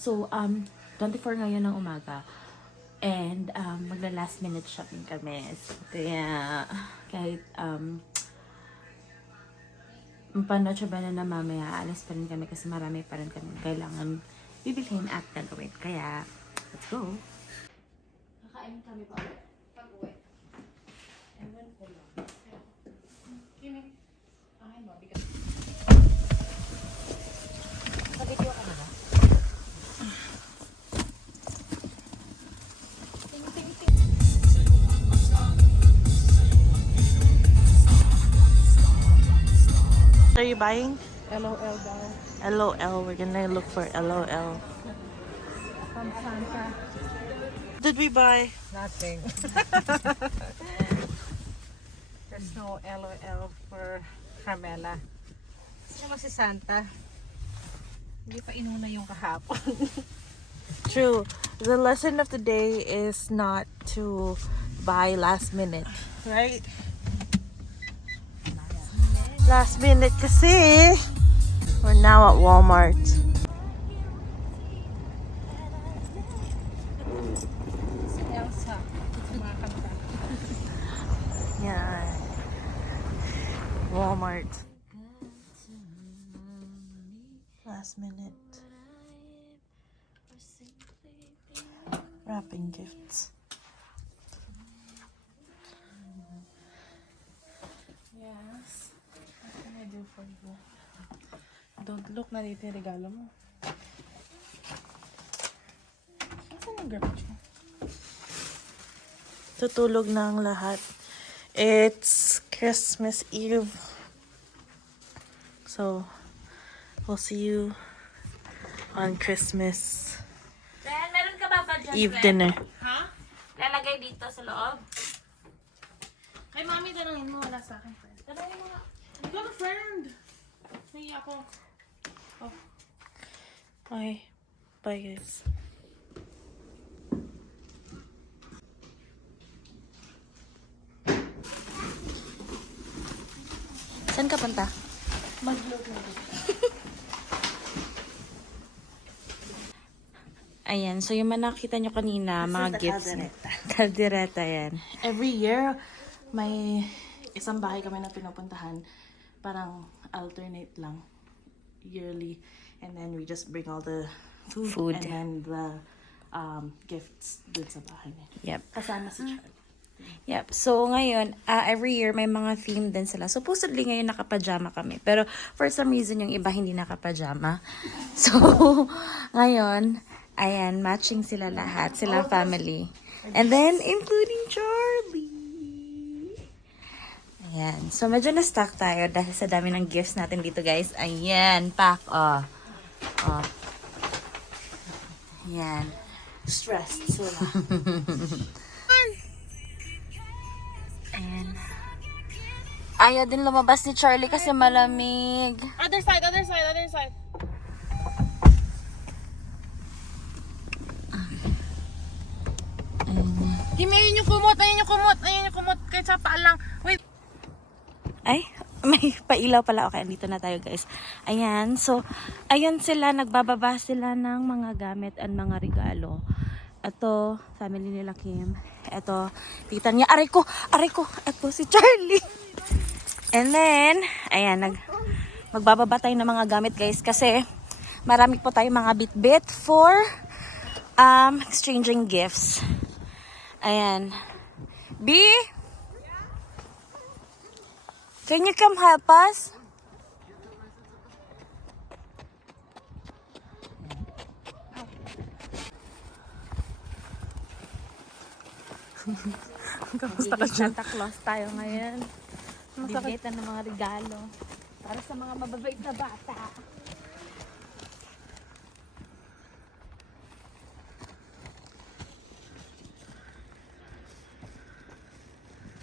So, 24 ngayon ng umaga. And, magla-last minute shopping kami. So, kaya, kahit, panoche ba na mamaya, alas pa rin kami kasi marami pa rin kami kailangan bibilhin at gagawin. Kaya, let's go! Kakain kami pa ulit. Pag-uwi. Ewan ko lang. Kiming. Ay, mabigat. Pag-video ka na ba? What are you buying? LOL daw. LOL. We're gonna look for LOL. From Santa. What did we buy? Nothing. There's no LOL for Carmela. Gusto mo si Santa? Hindi pa inuna yung kahapon. True. The lesson of the day is not to buy last minute. Right? Last minute kasi we're now at Walmart. Si Elsa. Mga kanta. Yeah. Walmart. Last minute. Wrapping gifts. Yes. What can I do for you? Don't look, nandito yung regalo mo. Saan yung garbage mo? Tutulog na ang lahat. It's Christmas Eve. So, we'll see you on Christmas Then, meron ka ba dyan, Eve friend? dinner. Ha? Lalagay dito sa loob? Kay mami, tanongin mo. Wala sa akin, friend. Tanongin mo nga. I'm gonna friend. Nahiya ako. Oh. Okay. Bye, guys. Saan ka punta? Mag-vlog na. Ayan, so yung nakita nyo kanina, mga gifts. Kaldereta yan. Every year, may isang bahay kami na pinupuntahan. Parang alternate lang. Yearly. And then we just bring all the food. And then the gifts dun sa bahay niya. Yep. Kasama si Charlie. Yep. So, ngayon, every year may mga theme din sila. Supposedly, ngayon nakapajama kami. Pero, for some reason, yung iba hindi nakapajama. So, ngayon, ayan, matching sila lahat. Sila family. And then, including Charlie. Ayan. So, medyo na-stuck tayo dahil sa dami ng gifts natin dito, guys. Ayan. Pack. Oh. Oh. Ayan. Stressed sila. Ayan. Ayaw din lumabas ni Charlie kasi malamig. Other side, other side, other side. Kimi, ayun yung kumot, ayun yung kumot, ayun yung kumot. Kahit sa paa lang. Wait. Ay, may pailaw pala. Okay, andito na tayo, guys. Ayan, so, ayun sila, nagbababa sila ng mga gamit at mga regalo. Ito, family nila Kim. Ito, tita niya. Aray ko! Ito si Charlie. And then, ayan, magbababa tayo ng mga gamit, guys. Kasi, marami po tayong mga bit-bit for exchanging gifts. Ayan. B? Can you come help us? Kamusta ka dyan? Santa Claus tayo ngayon. Masakit. Bigay ng mga regalo para sa mga mababait na bata.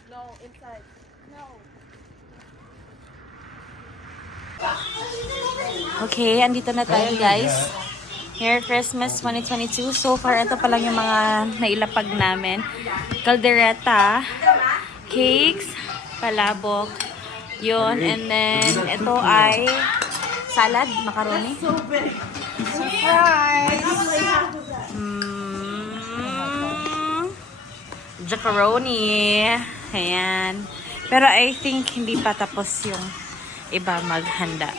No, inside. No. Okay, andito na tayo, guys. Merry Christmas 2022. So far, ito pa lang yung mga nailapag namin. Caldereta, cakes, palabok, Yun, and then ito ay salad, macaroni. Surprise! Jacaroni. Ayan. Pero I think hindi pa tapos yung iba maghanda.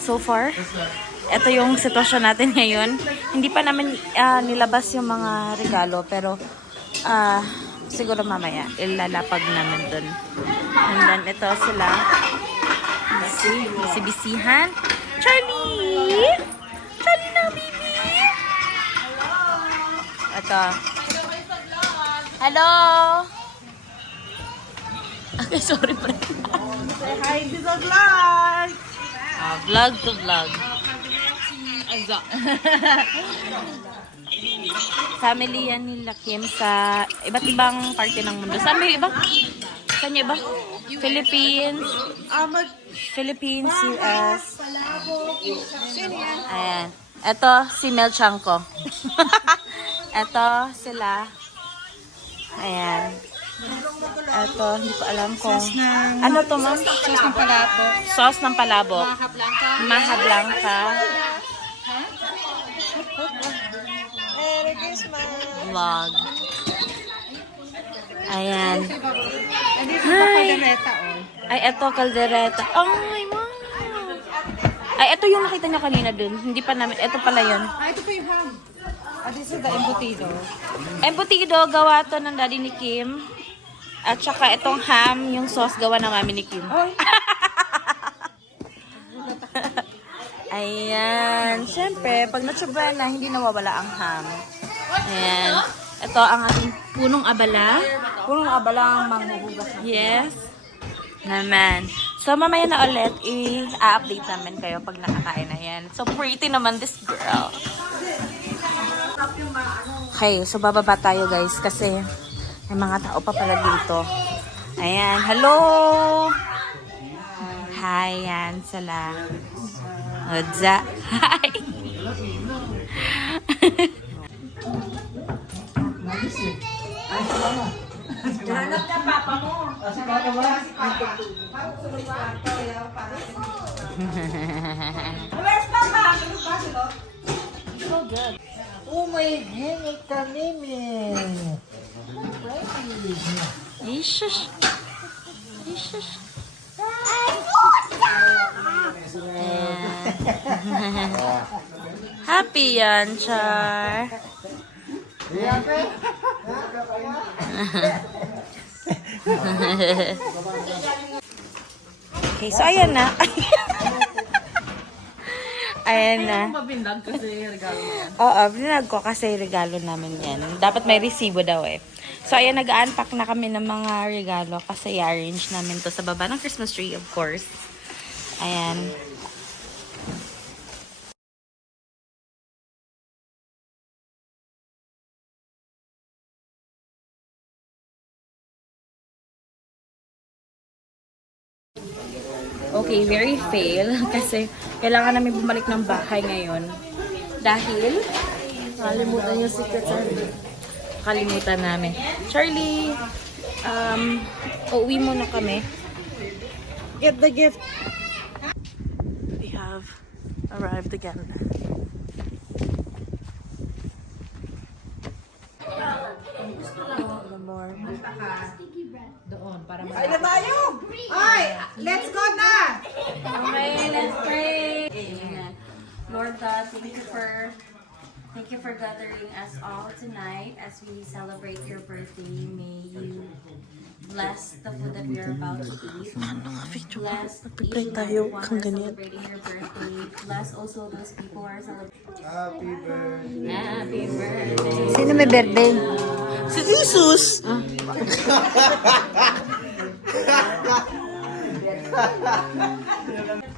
So far, ito yung sitwasyon natin ngayon. Hindi pa naman nilabas yung mga regalo, pero siguro mamaya ilalapag namin dun. And then ito sila. Si Bisihan. Charlie! Charlie na, baby! Ito. Hello! Okay, sorry, pre. Say hi to the vlog! Vlog to vlog. Family yan nila Kim sa iba't ibang parte ng mundo. Saan may iba? Saan yung iba? Philippines. Philippines, US. Ayan. Ito, si Mel Chanko. Ito, sila. Ayan. Ito, hindi ko alam kung... Ano to, ma'am? Sauce ng palabok. Sauce ng palabok. Maha Blanca. Merry Christmas! Vlog. Ayan. Hi! Ay, eto, kaldereta. Oh my God. Ay, eto yung nakita niya kanina dun. Hindi pa namin. Eto pala yun. Ito pa yung ham. This is the embutido. Embutido, gawa to ng daddy ni Kim. At saka itong ham, yung sauce gawa ng mami ni Kim. Ayan. Siyempre, pag natsobrahan na, hindi nawawala ang ham. Ayan. Ito ang ating punong abala. Punong abala ang manghuhugas. Yes. Naman. So, mamaya na ulit, i-update namin kayo pag nakakain na yan. So, pretty naman this girl. Okay, so bababa tayo guys kasi may mga tao pa pala dito. Ayan. Hello! Hi, yan sila. Odza. Hi! Hanap ka, papa mo. Where's papa? So good. Oh, may hingit ka, namin. Ishush. Ishush. Ayan. Happy yan, Char. Okay, so ayan na. Ayan na. Mabindag kasi regalo mo yan. Oo, binag ko kasi regalo namin yan. Dapat may resibo daw eh. So, ayan, nag-unpack na kami ng mga regalo kasi i-arrange namin to sa baba ng Christmas tree, of course. Ayan. Okay, very fail kasi kailangan namin bumalik ng bahay ngayon dahil Kalimutan yung secret sa kalimutan namin. Charlie, uuwi muna kami. Get the gift. We have arrived again. Ay na tayo! Ay! Let's go na! Okay, let's pray. Amen. Lord God, thank you for gathering us all tonight as we celebrate your birthday. May you bless the food that we are about to eat. Bless each and every one who are celebrating your birthday. Bless also those people who are celebrating. Happy birthday. Happy birthday. Sino may birthday? Si Jesus!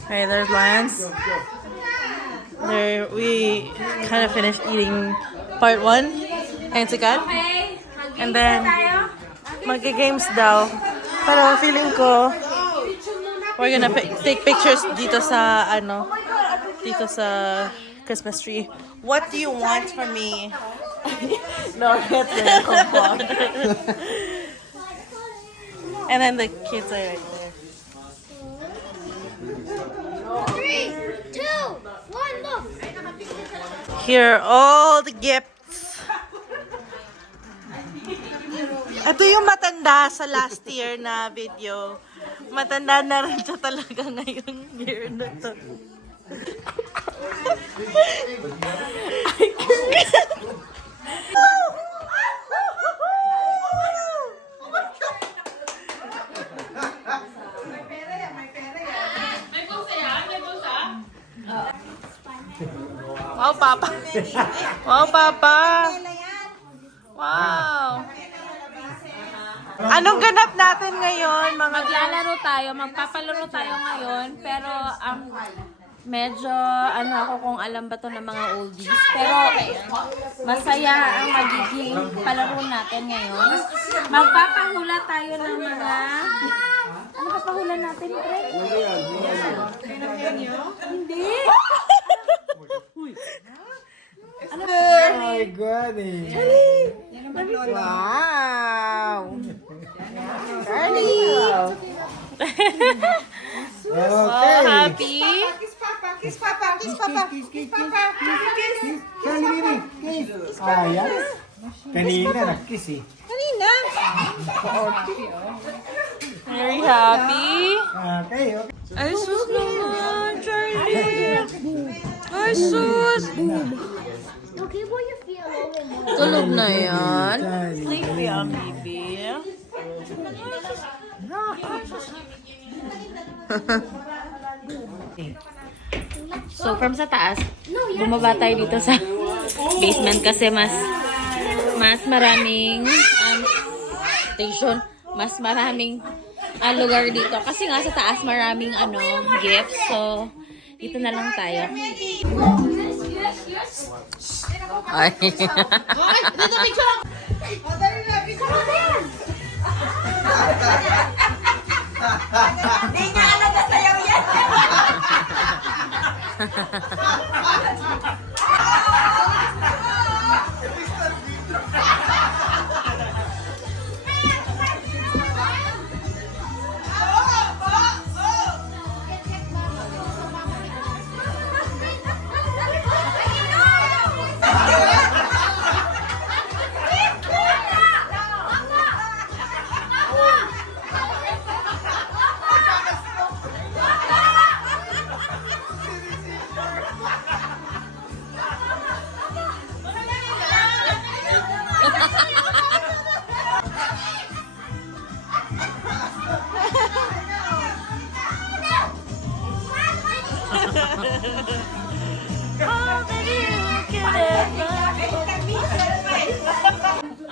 Okay, there's Lance. There, we kind of finished eating part 1. And it's good. Okay, And mag-games then, na tayo. Mag-games daw. Pero feeling ko, we're gonna take pictures dito sa, dito sa Christmas tree. What do you want from me? No, get there. And then the kids are right there. Here are all the gifts. Ito yung matanda sa last year na video. Matanda na rin siya talaga ngayon year na to. Wow, Papa. Wow, Papa. Wow. Anong ganap natin ngayon, mga Maglalaro tayo, magpapalaro tayo ngayon, pero medyo ako kung alam ba to ng mga oldies, pero masaya ang magiging palaro natin ngayon. Magpapahula tayo ng mga ano papahula natin, pre? Hindi. Oh my God eh. Wow! Charlie! Okay. Happy? Kiss Papa, kiss Papa, kiss Papa, kiss Papa, kiss. Charlie, kiss. Ayan. Kanina nag-kiss eh. Very happy? Okay, okay. Ay, sus naman, Charlie! Ay, sus! Okay, boy, you feel alone. Tulog na yan. Charlie. Sleepy ang baby. So from sa taas, bumaba tayo dito sa basement kasi mas maraming station, mas maraming lugar dito kasi nga sa taas maraming gifts. So dito na lang tayo. Ay. Hindi niya alam na sayaw yan.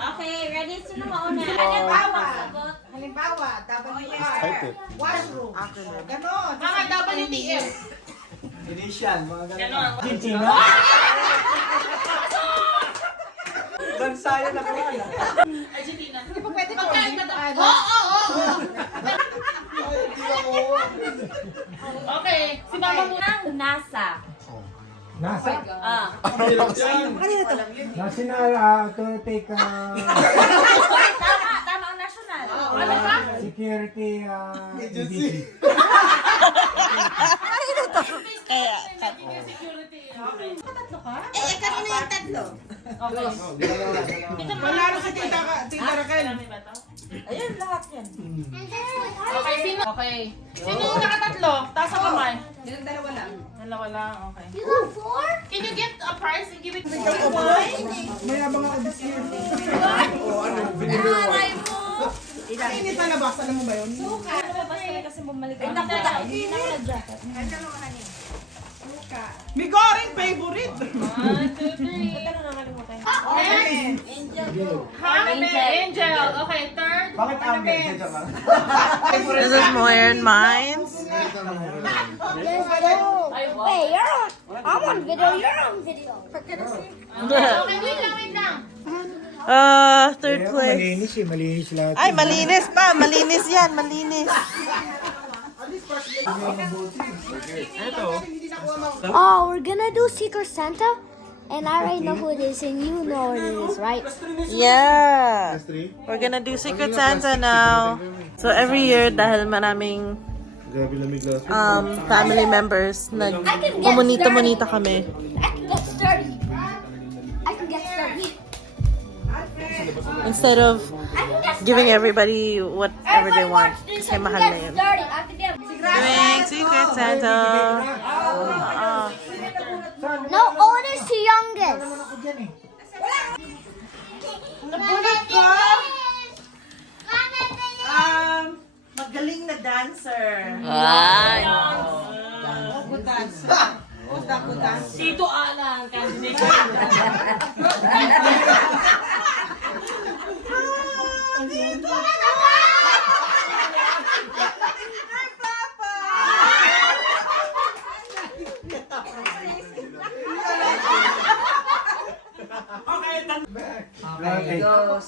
Okay, ready? Sino mauna? Halimbawa, WR, washroom. Ganon. Mga WTF. Initial, mga ganun. Ginchino? Bansayo na ko wala. Hindi pa pwede ko. Okay, si Mama muna. Nasa. Nasa? Nasa na to take Tama ang national. Ano ba? security agency. Wala na si Tita Raquel. Okay, sino? Okay. Sino yung nakatatlo? Taas ang kamay. Yung dalawa lang. Dalawa lang, okay. You got 4? Can you get a prize and give it to me? May abang ako this year. Init na labas. Alam mo ba yun? Kasi bumalik ka. Hindi na jacket. May goring favorite. 1, 2, 3. Angel. Okay, third. Bakit Amber? This is more in mines. Yes, go. Wait, you're on. I'm on video. You're on video. Okay, wait lang. Third place. Malinis eh, malinis lahat. Ay, malinis pa. Malinis yan, malinis. Oh, we're gonna do Secret Santa, and I already know who it is, and you know what it is, right? Yeah. We're gonna do Secret Santa now. So every year, dahil maraming family members, nag-umunita-munita kami. I can get sturdy. Instead of giving everybody whatever they want. Kasi mahal na yun. Doing Secret Santa. No, oldest to youngest. Nabunot ko! Magaling na dancer. Ay. Good dancer. Who's that good dancer? Dito alang, candidate.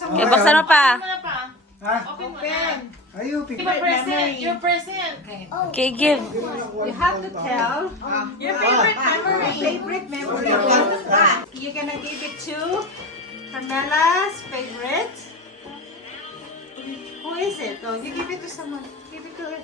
Okay, buksan mo pa. Your present. Your present. Okay, give. You have to tell Your favorite memory. favorite memory. You're gonna give it to Carmela's favorite. Who is it? Oh, you give it to someone. Give it to her.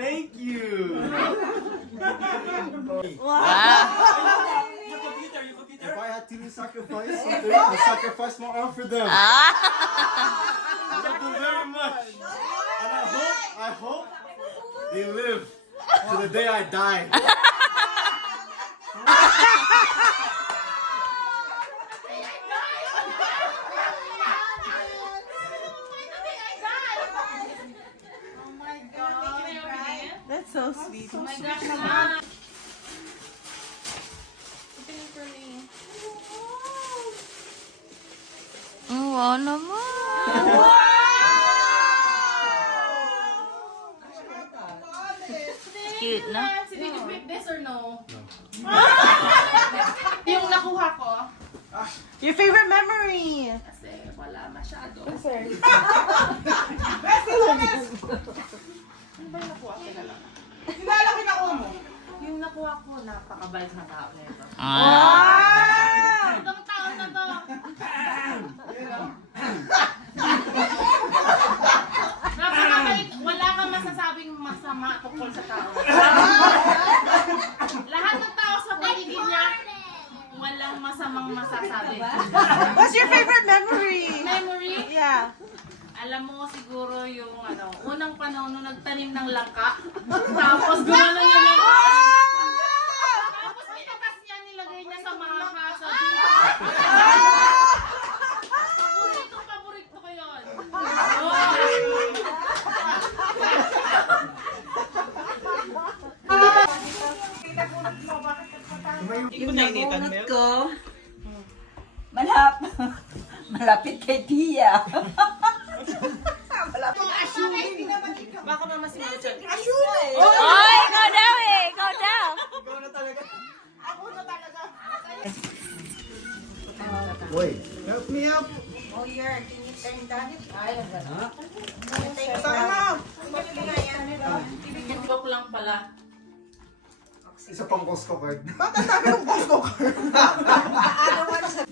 Thank you. If I had to sacrifice something, I sacrifice my arm for them. Thank you very much. And I hope they live to the day I die. That's so sweet. Oh my gosh, naman. Wow naman. Cute, no? Did you pick this or no? Yung nakuha ko. Your favorite memory. Kasi wala masyado. Ano ba yung nakuha ko na lang? Kilala ko na mo. Yung nakuha ko, napakabait na tao nito. Ah. Itong taon na to. Napakabait. Wala kang masasabing masama tungkol sa tao. Lahat ng tao sa paligid niya, walang masamang masasabi. What's your favorite memory? Memory? Yeah. Alam mo siguro yung unang panahon nung nagtanim ng langka. Tapos gumano niya lang. Tapos pinatas niya, nilagay niya sa maha sa Paborito ko yun. Yung nabunot ko, malapit kay Tia. Baka mama si Muchan. Oy, ikaw daw eh. Ikaw daw. Wait, help me up. Oh, here. Can you turn down it? Joke lang pala. Isa pang Costco card.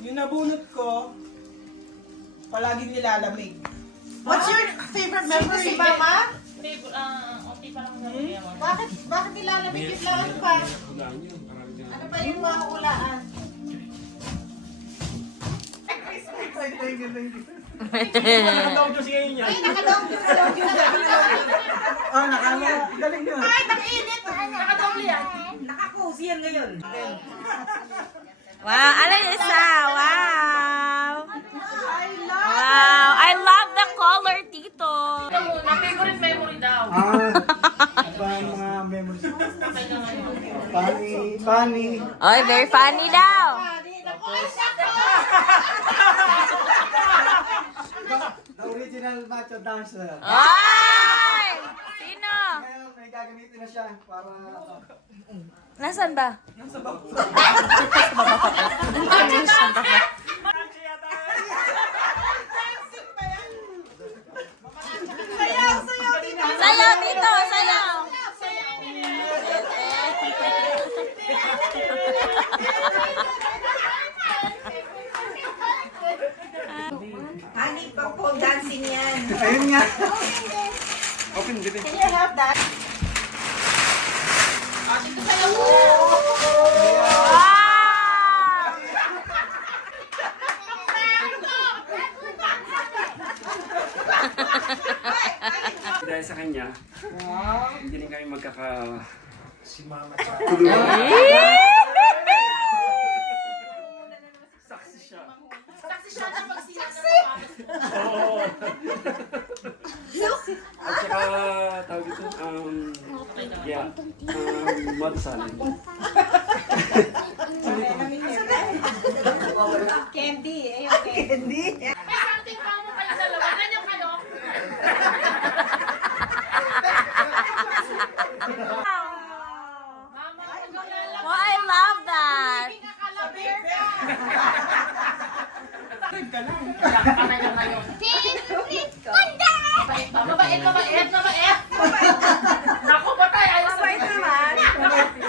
Yung nabunot ko, palaging nilalamig. What's your favorite memory? Mama? Okay pa lang sa mo. Bakit nilalamig yung lahat pa? Ano pa yung mga ulaan? Ah, galing yun. Ay, nakainit! Nakadawli yan. Nakakusi yan ngayon. Wow, ano yung isa? Wow. Wow, I love the color, Tito. Na favorite memory daw. Mga memories. Funny. Oy, very funny daw. The original macho dancer. Oy! Sino? Ngayon, may gagamitin na siya para... Nasaan ba? Sayaw, Tito, sayaw. Ayun nga. Open, baby. Can you have that? Dahil sa kanya, hindi rin kami magkaka... Si Mama Saksi siya. At saka, tawag ito, madasalin. Candy. Eh, okay. Candy. Oh, I love that. Naku, patay! Ayos na naman.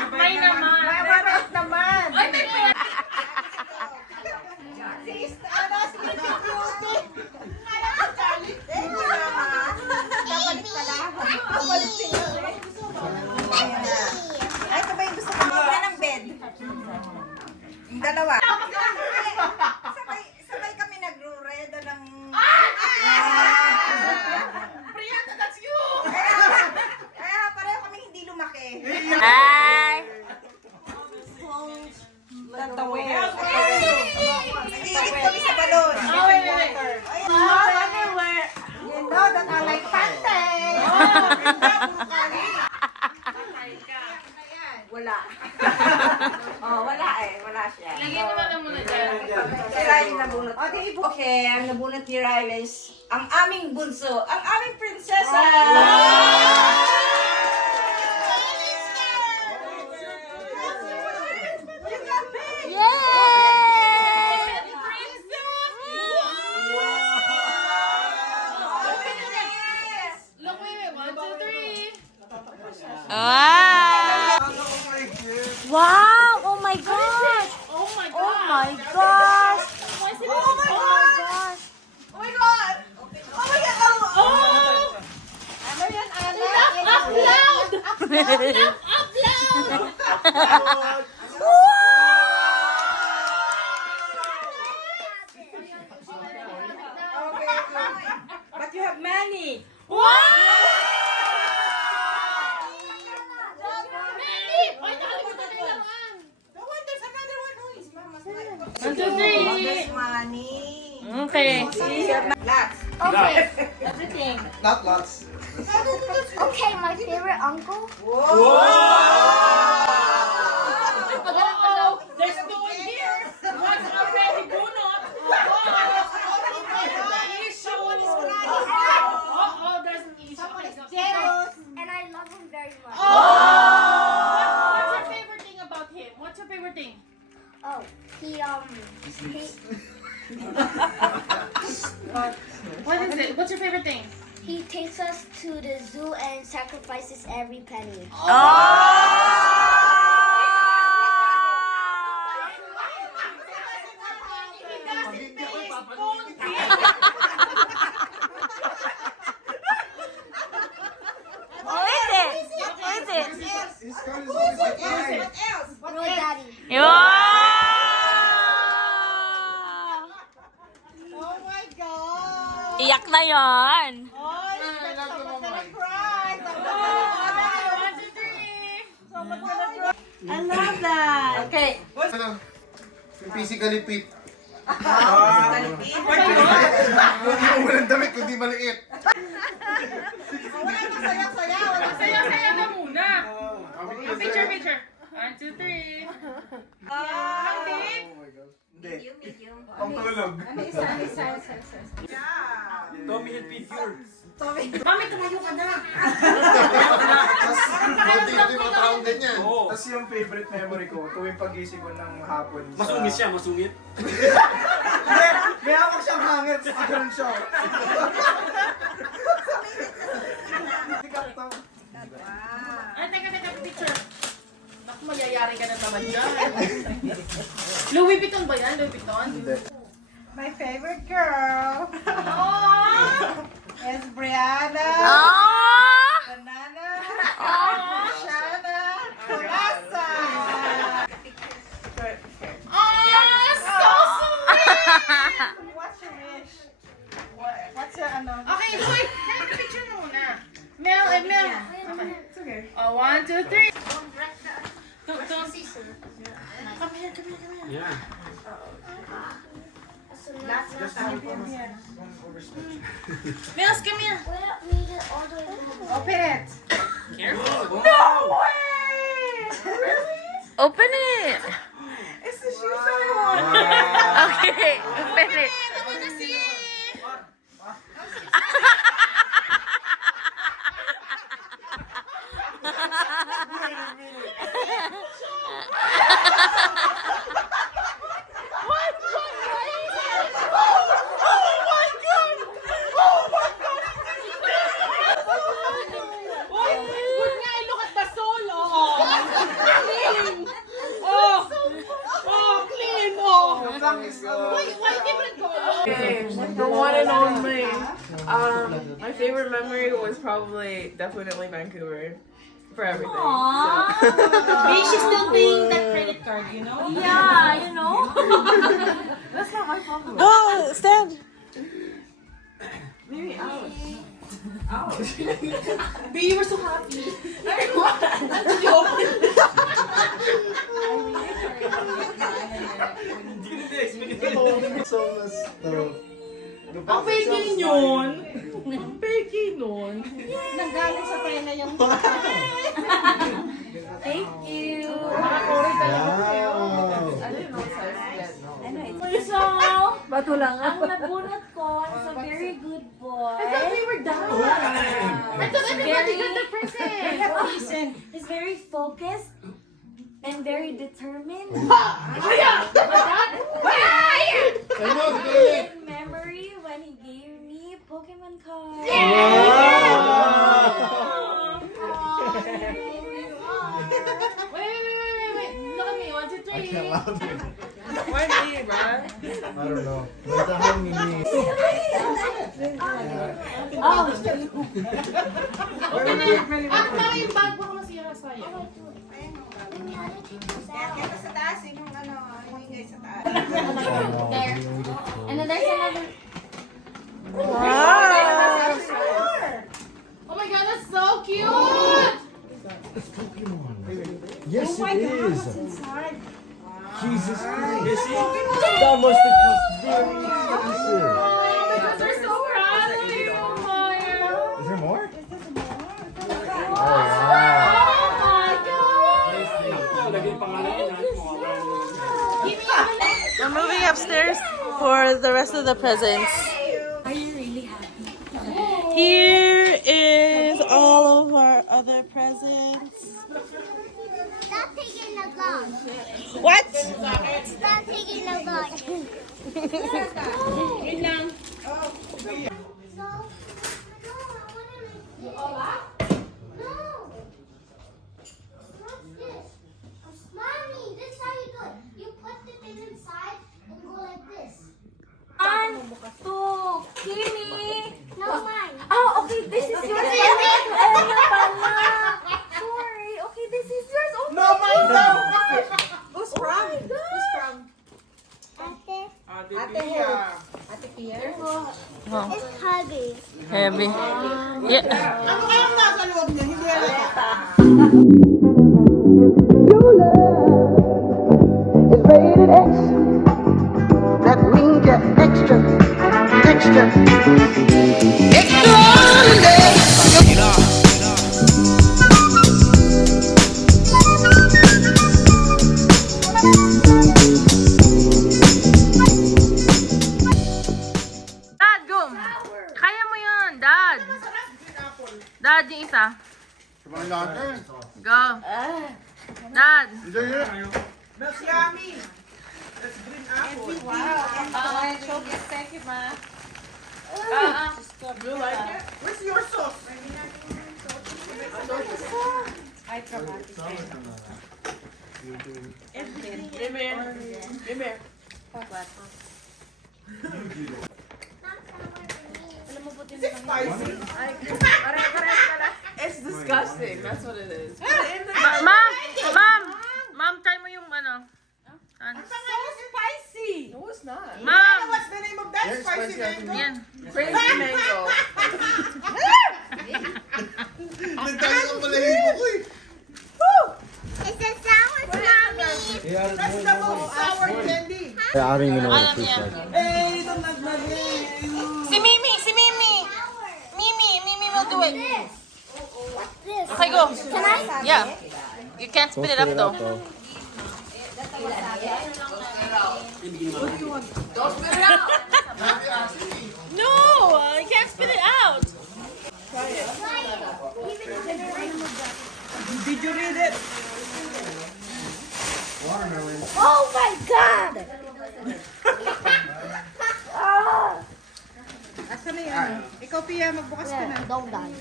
May naman. Mabait naman. Ay, may pera. Sis, ano, sleeping beauty. Kaya ko, Charlie. Hindi naman. Kapalit ka lang. Kapalit sila. Ay, ito ba yung gusto ko? Huwag na ng bed. Yung dalawa. Sabay kami nagro-reda ng... Brianna, that's you! Kaya pareho kami hindi lumaki. Ay. Tatawid. Nagigit kami sa balon. wait. You know that I like pantay. Wala. Wala eh. Wala siya. Lagyan naman na muna dyan. Si Riley nabunot. Okay, ang nabunot ni Riley is ang aming bunso, ang aming prinsesa. Look, wait. 1, 2, 3. Wow. Wow. Oh my gosh. Oh my God. Oh my gosh. Why is it- Oh my gosh. Oh my God! Oh my God! Oh! Ano yan, Ana? Laugh out loud! Laugh out loud! Okay. But you have many. Wow! Nelly! Ay, nakalimutan na yung laman. No one, there's another one. Oh, it's Mama's life. 1, 2, 3. There's money. Okay. Lots. Okay. Everything. Not lots. Okay, my favorite uncle. Oh, there's two in here. One's already bunot. Issue. There's an issue. Jealous. And I love him very much. What's your favorite thing about him? What's your favorite thing? Oh, he What is it? What's your favorite thing? he takes us to the zoo and sacrifices every penny. What is it? What is it? His car is always like mine. What else? What No, else? Daddy. Oh my God. Iyak na yon. Oh, someone's gonna cry. Someone's gonna cry. I love that. Okay. Ano? Yung physically fit. Hindi Yung walang damit, kundi maliit. Wala masaya-saya. Wala Saya-saya na muna. Picture. 1, 2, 3. Hindi. Ang tulog. Isa. Tommy Hilfiger. Mami, tumayo ka na. Tapos, konti ito yung mga taong ganyan. Oo. Tapos yung favorite memory ko, tuwing pagising ko ng hapon. Masungit siya, masungit. Hindi! May hawak siyang hanger, tapos ganun siya. Sikat to. Ay, teka, picture. Naku, mayayari ka na naman dyan. Louis Vuitton ba yan? Louis Vuitton? Hindi. My favorite girl. Aww! And Okay, wait. Picture mo muna. Mel, Mel. Okay, it's okay. Oh, 1, 2, 3. Don't. Come here. Yeah. Mels, come here. Open it. Careful. No way! Really? Open it! It's the shoes I want. Okay, open it. I want to see. Good nga, look at the sole. Oh, clean. Oh, clean. Oh. Why different color? Okay, the one and only. My favorite memory was probably definitely Vancouver for everything. Hey, she's still paying that credit card, you know? Yeah, you know? That's not my problem. Go, stand. Maybe ouch. B, you were so happy. So, mas, Ang fake yun. Ang fake nun. Nanggaling sa pena yung... Thank you. wow. I didn't know size yet. So, ang nabunot ko is a very good boy. I thought we were done. I thought everybody got the present. He's very focused and very determined. In memory when he gave me Pokemon cards. Wait. Look at me. 1, 2, 3. I can't laugh. Why me, bruh? I don't know. Basta kami ni. At parang yung bag mo masira sa'yo. There. And then there's another. Oh my god, that's so cute! Yes, it is. Jesus Christ. You see? That must have been very expensive. Because we're so proud of you, Maya. Is there more? Oh my god! Lagay pangalan niya. Give me a minute. We're moving upstairs for the rest of the presents. Are you really happy? Here is all of our other presents. Stop taking the vlog. What? Stop taking the vlog. Yun lang. Mommy, this is how you do it. You put the thing inside and go like this. 1, 2, Kimi. No, mine. Oh, okay, this is yours. Ano pala? Sorry. Okay, this is yours. Oh, No, mine daw. Who's from? Who's from? Ate. Ate Pierre? It's heavy. Heavy. Yeah. Ano kayang nasa loob niya? Hindi halata. It's rated X. That means you're extra. Extraordinary. Dad, go! Kaya mo yun, Dad. Dad, yung isa. Go. Dad. That's yummy. That's green apple. Thank you, ma. Do you like it? Where's your sauce? Is it spicy? It's disgusting. That's what it is. Mom, try mo yung ano. So spicy! No, it's not. Mom, What's the name of that Yeah, spicy spicy apple. mango? yan. Crazy mango. I don't even know what it tastes like. Si Mimi! Si Mimi! Mimi will do it. Okay, go. Can I? Yeah. You can't spit it up though. No! I can't spit it out. Did you read it? Oh my God! Asa na yan? Ikaw, Pia, magbukas ka na. Don't die.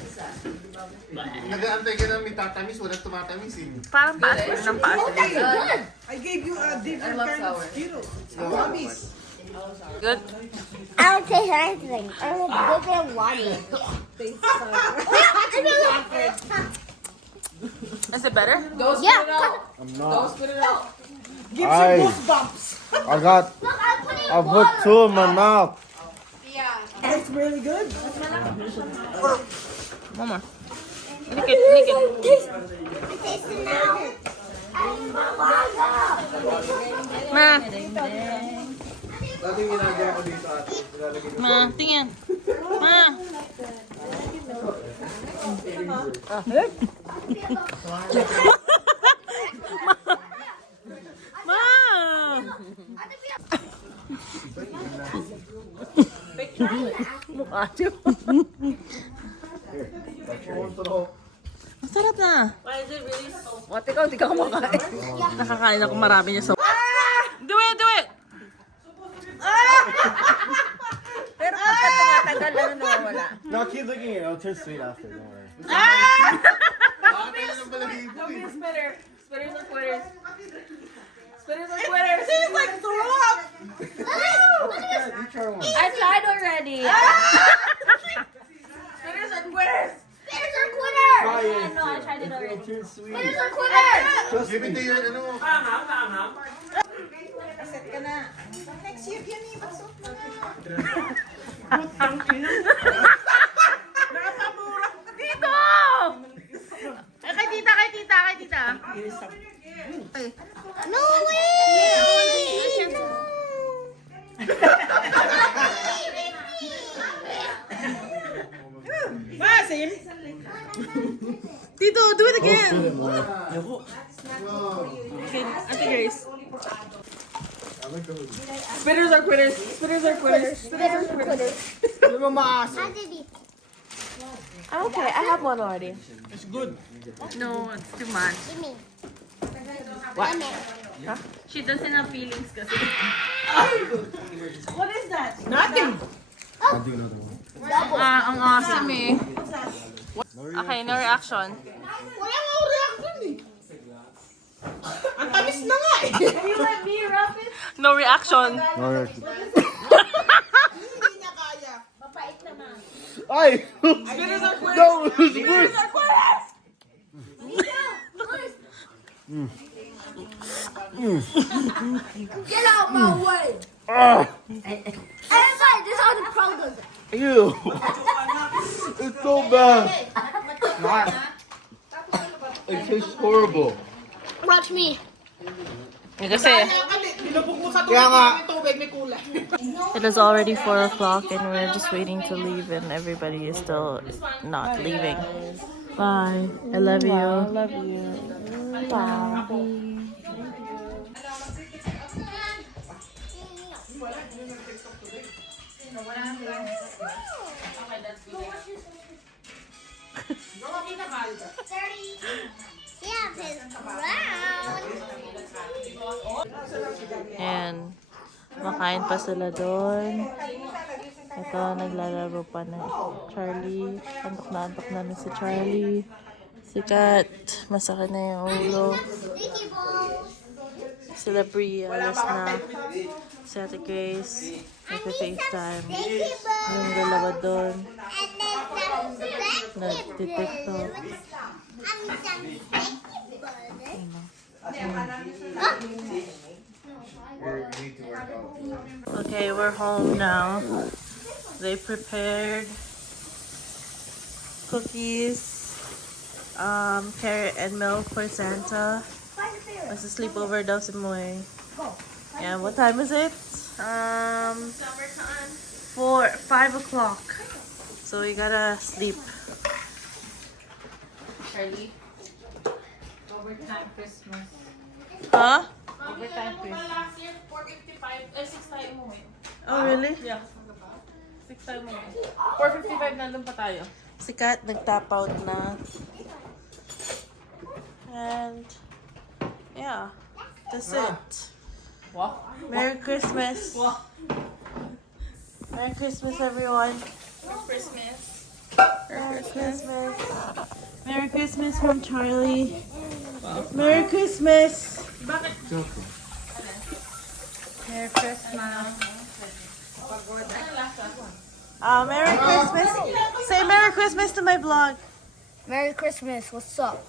Nag-aantay ka na may tatamis, walang tumatamis eh. Parang paasin ng paasin. I gave you a different kind of Skittles. Promise. Good. I don't taste anything. I don't go there and water. Is it better? Yeah. I'm not. Give some goosebumps. I put two in my mouth. It's really good. Mama. Lick it, lick it. Taste it now. Ma. Ma, tingin. Ma. Ma. Mukha niyo. Masarap na. What, ikaw, di ka kumakain. Nakakain ako marami niya sa... Do it, do it! Pero pagka tumatagal, ano nawawala? No, keep looking at it. It'll turn sweet after. Don't worry. Spitters or quitters? Spitters or quitters? It's like throw up. You try one. I tried already. Spitters or quitters? Spitters or quitters? Try it. No, I tried it It'll already. turn sweet. Spitters or quitters? Give it to your ano. Set ka na. Next year yan eh. Magsot na nga. Nakapamura. Dito! Kay tita, kay tita, kay tita. No way! Masim. Tito, do it again. Okay, Ate Grace. Spitters or quitters? Spitters or quitters? Spitters or quitters? Give him my I did it. Okay, I have one already. It's good. No, it's too much. Give me. What? Give me. She doesn't have feelings kasi. What is that? Nothing. I'll do another one. Ang awesome eh. Okay, no reaction. Wala nga ako reaction eh. Ang tamis na nga eh. No reaction. No reaction. Hindi niya kaya. Ay! Spitters or quitters? No, it was worse. Get out my way! Ah! Everybody, this is how the pro does it. Ew! It's so bad. It tastes horrible. Watch me. Kasi Pinupok mo sa Kaya nga. tubig, may kulay. it is already 4 o'clock and we're just waiting to leave and everybody is still not leaving. Bye. I love you. I love you. Bye. Yeah, it's brown. And makain pa sila doon. Ito, naglalaro pa na Charlie. Antok na si Charlie. Si Kat, masakit na yung ulo. Sticky balls. Sila Bria, alas na. Si Ate Grace, nagpa-facetime. Sticky balls. Yung dalawa doon, And then some sticky nagtitiktok. some sticky balls. Okay, we're home now. They prepared cookies, carrot and milk for Santa. Mas sleepover daw si Moy. Yeah, what time is it? 5 o'clock. So we gotta sleep. Charlie. Overtime Christmas. Huh? Overtime Christmas. Last year, 4:55. 6 tayo umuwi. Oh, really? Yeah. 6 tayo umuwi. 4:55 nandun pa tayo. Si Kat nag-tap out na. And yeah, that's it. Wow. Merry Christmas. Merry Christmas, everyone. Christmas. Merry Christmas. Merry Christmas from Charlie. Merry Christmas. Merry Christmas. Merry Christmas. Say Merry Christmas to my vlog. Merry Christmas. What's up?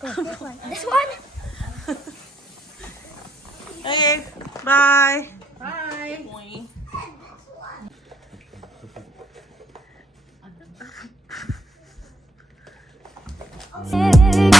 This one. This one? Okay, bye. Bye. Hey.